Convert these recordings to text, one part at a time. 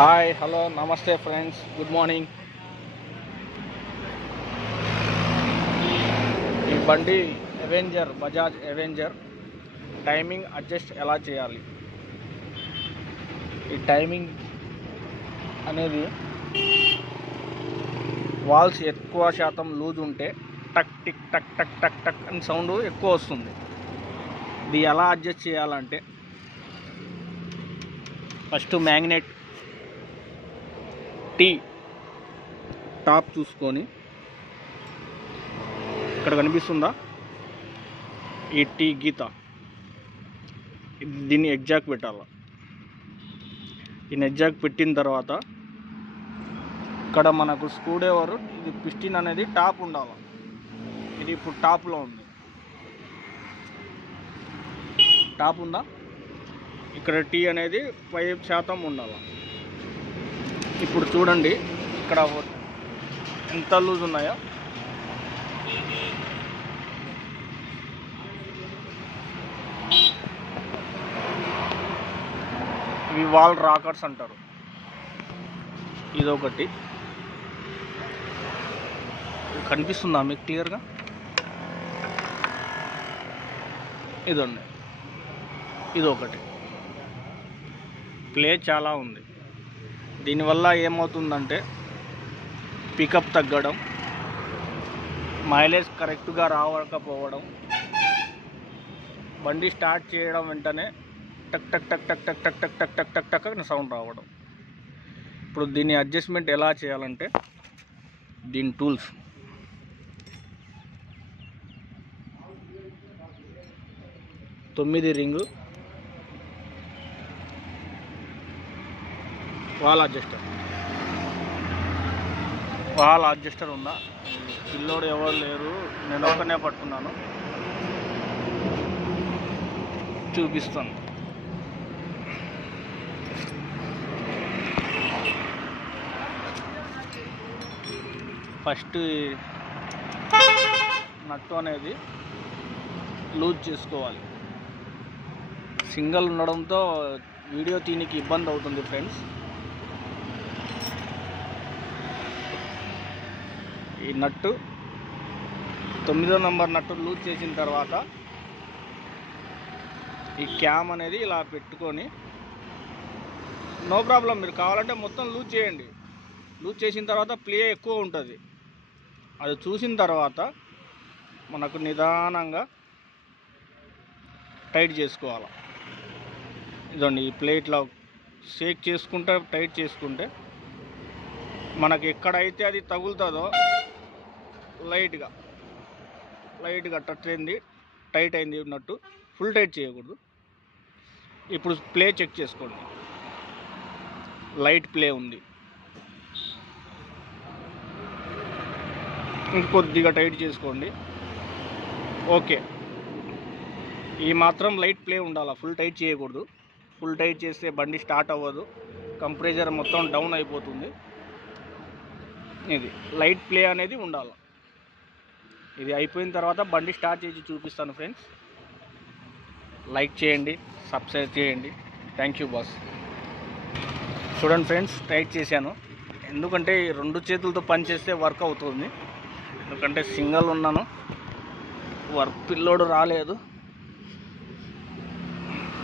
Hi hello నమస్తే friends, good morning. ఈ బండి Avenger, Bajaj Avenger timing adjust ఎలా చేయాలి? ఈ టైమింగ్ అనేది వాల్స్ ఎక్కువ శాతం లూజ్ ఉంటే టక్ టిక్ టక్ టక్ టక్ టక్ అని సౌండ్ ఎక్కువ వస్తుంది. ఇది ఎలా అడ్జస్ట్ చేయాలంటే, ఫస్ట్ మ్యాగ్నెట్ టీ టాప్ చూసుకొని, ఇక్కడ కనిపిస్తుందా ఈ టీ గీత, దీన్ని ఎగ్జాక్ట్ పెట్టాలి. దీన్ని ఎగ్జాక్ట్ పెట్టిన తర్వాత ఇక్కడ మనకు స్క్రూ డ్రైవర్, ఇది పిస్టిన్ అనేది టాప్ ఉండాలి. ఇది ఇప్పుడు టాప్లో ఉంది. టాప్ ఉందా? ఇక్కడ టీ అనేది 5% ఉండాలి. ఇప్పుడు చూడండి ఇక్కడ ఎంత లూజ్ ఉన్నాయో. ఇవి వాల్ రాకర్స్ అంటారు. ఇదొకటి కనిపిస్తుందా మీకు క్లియర్గా? ఇదండి, ఇదొకటి. ప్లే చాలా ఉంది. దీనివల్ల ఏమవుతుందంటే పికప్ తగ్గడం, మైలేజ్ కరెక్ట్గా రావకపోవడం, బండి స్టార్ట్ చేయడం వెంటనే టక్ టక్ టక్ టక్ టక్ టక్ టక్ టక్ టక్ టక్ టక్ అని సౌండ్ రావడం. ఇప్పుడు దీన్ని అడ్జస్ట్మెంట్ ఎలా చేయాలంటే, దీని టూల్స్ తొమ్మిది రింగు వాల్ అడ్జస్టర్ ఉందా? పిల్లోడు ఎవరు లేరు, నేను ఒక్కనే పట్టుకున్నాను, చూపిస్తాను. ఫస్ట్ నట్టు అనేది లూజ్ చేసుకోవాలి. సింగల్ ఉండడంతో వీడియో తీయడానికి ఇబ్బంది అవుతుంది ఫ్రెండ్స్. ఈ నట్టు 9వ నంబర్ నట్టు లూజ్ చేసిన తర్వాత ఈ క్యామ్ అనేది ఇలా పెట్టుకొని, నో ప్రాబ్లం, మీరు కావాలంటే మొత్తం లూజ్ చేయండి. లూజ్ చేసిన తర్వాత ప్లే ఎక్కువ ఉంటుంది. అది చూసిన తర్వాత మనకు నిదానంగా టైట్ చేసుకోవాలి. ఇదండి, ఈ ప్లే ఇట్లా షేక్ చేసుకుంటే, టైట్ చేసుకుంటే మనకి ఎక్కడైతే అది తగులుతుందో లైట్గా టచ్ అయింది, టైట్ అయింది ఉన్నట్టు. ఫుల్ టైట్ చేయకూడదు. ఇప్పుడు ప్లే చెక్ చేసుకోండి, లైట్ ప్లే ఉంది. ఇంకొద్దిగా టైట్ చేసుకోండి. ఓకే, ఈ మాత్రం లైట్ ప్లే ఉండాలి, ఫుల్ టైట్ చేయకూడదు. ఫుల్ టైట్ చేస్తే బండి స్టార్ట్ అవ్వదు, కంప్రెసర్ మొత్తం డౌన్ అయిపోతుంది. ఇది లైట్ ప్లే అనేది ఉండాలి. ఇది అయిపోయిన తర్వాత బండి స్టార్ట్ చేసి చూపిస్తాను ఫ్రెండ్స్. లైక్ చేయండి, సబ్స్క్రైబ్ చేయండి. Thank you boss. చూడండి ఫ్రెండ్స్, టైట్ చేశాను. ఎందుకంటే ఈ 2 చేతులతో పని చేస్తే వర్క్ అవుతుంది. ఎందుకంటే సింగల్ ఉన్నాను, వర్క్ పిల్లోడు రాలేదు.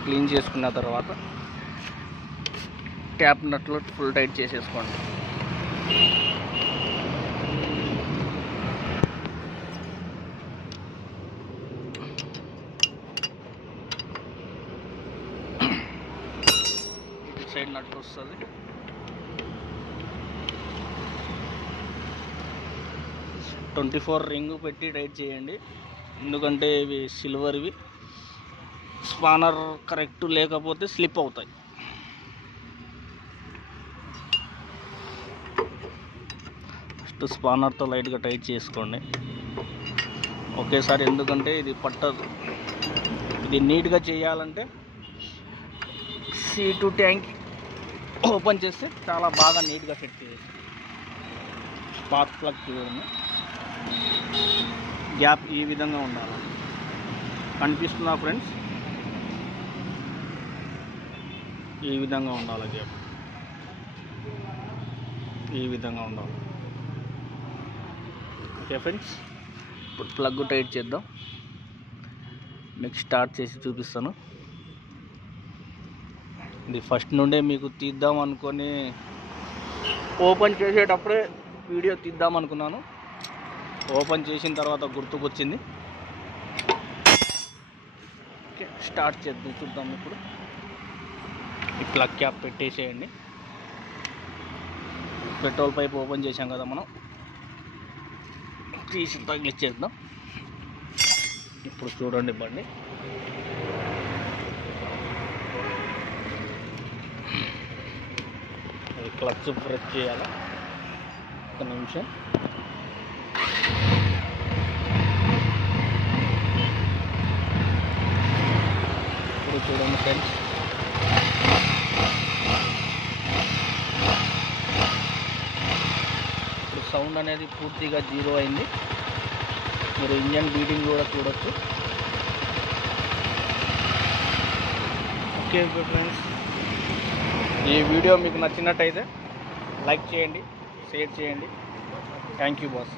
క్లీన్ చేసుకున్న తర్వాత ట్యాప్ నట్లు ఫుల్ టైట్ చేసేసుకోండి. సైడ్ నట్టు వస్తుంది. ట్వంటీ 24 రింగ్ పెట్టి టైట్ చేయండి. ఎందుకంటే ఇవి సిల్వర్వి, స్పానర్ కరెక్ట్ లేకపోతే స్లిప్ అవుతాయి. ఫస్ట్ స్పానర్తో లైట్గా టైట్ చేసుకోండి ఒకేసారి, ఎందుకంటే ఇది పట్టదు. ఇది నీట్గా చేయాలంటే సీటు ట్యాంక్ ఓపెన్ చేస్తే చాలా బాగా నీట్గా ఫిట్ చేయొచ్చు. స్పార్క్ ప్లగ్ చూడండి, గ్యాప్ ఈ విధంగా ఉండాలి. కనిపిస్తుందా ఫ్రెండ్స్? ఈ విధంగా ఉండాలి గ్యాప్. ఈ విధంగా ఉండాలి. ఓకే ఫ్రెండ్స్, ఇప్పుడు ప్లగ్ టైట్ చేద్దాం. నెక్స్ట్ స్టార్ట్ చేసి చూపిస్తాను. ఇది ఫస్ట్ నుండే మీకు తీద్దాం అనుకొని ఓపెన్ చేసేటప్పుడే వీడియో తీద్దాం అనుకున్నాను. ఓపెన్ చేసిన తర్వాత గుర్తుకొచ్చింది. ఓకే, స్టార్ట్ చేద్దాం, చూద్దాం. ఇప్పుడు ఈ ప్లగ్ క్యాప్ పెట్టేసేయండి. పెట్రోల్ పైప్ ఓపెన్ చేసాం కదా మనం, తీసి తగిలిచ్చేద్దాం. ఇప్పుడు చూడండి బండి క్లచ్ ప్రెస్ చేయాలి. ఒక నిమిషం. ఇప్పుడు చూడండి ఫ్రెండ్స్, ఇప్పుడు సౌండ్ అనేది పూర్తిగా జీరో అయింది. మీరు ఇంజన్ బీటింగ్ కూడా చూడొచ్చు. ఓకే ఫ్రెండ్స్, ఈ వీడియో మీకు నచ్చినట్టయితే లైక్ చేయండి, షేర్ చేయండి. Thank you boss.